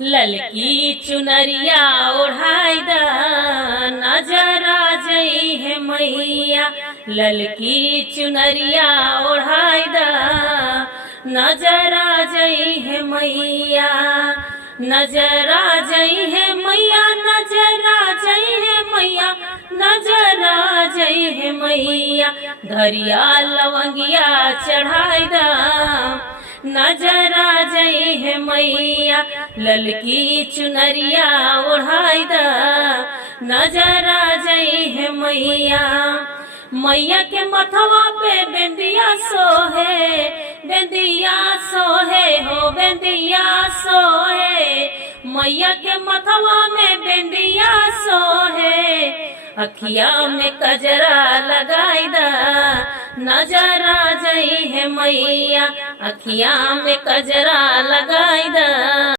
ललकी चुनरिया ओढ़ाई दा नजरा जई है मैया। ललकी चुनरिया ओढ़ाई दा नजरा जई है मैया। नजरा जई है मैया, नजरा जई है मैया, नजरा जई है मैया। धरिया लवंगिया चढ़ाई दा नजरा जई है मैया। ललकी चुनरिया ओढ़ाई दा नजरा जई है मैया। मैया के मथवा पे बेंदिया सोहे, बेंदिया सोहे हो बेंदिया सोहे। मैया के मथवा में बेंदिया सोहे। अखिया में कजरा लगाई दा नजरा जई है मैया। अखिया में कजरा लगाई दा।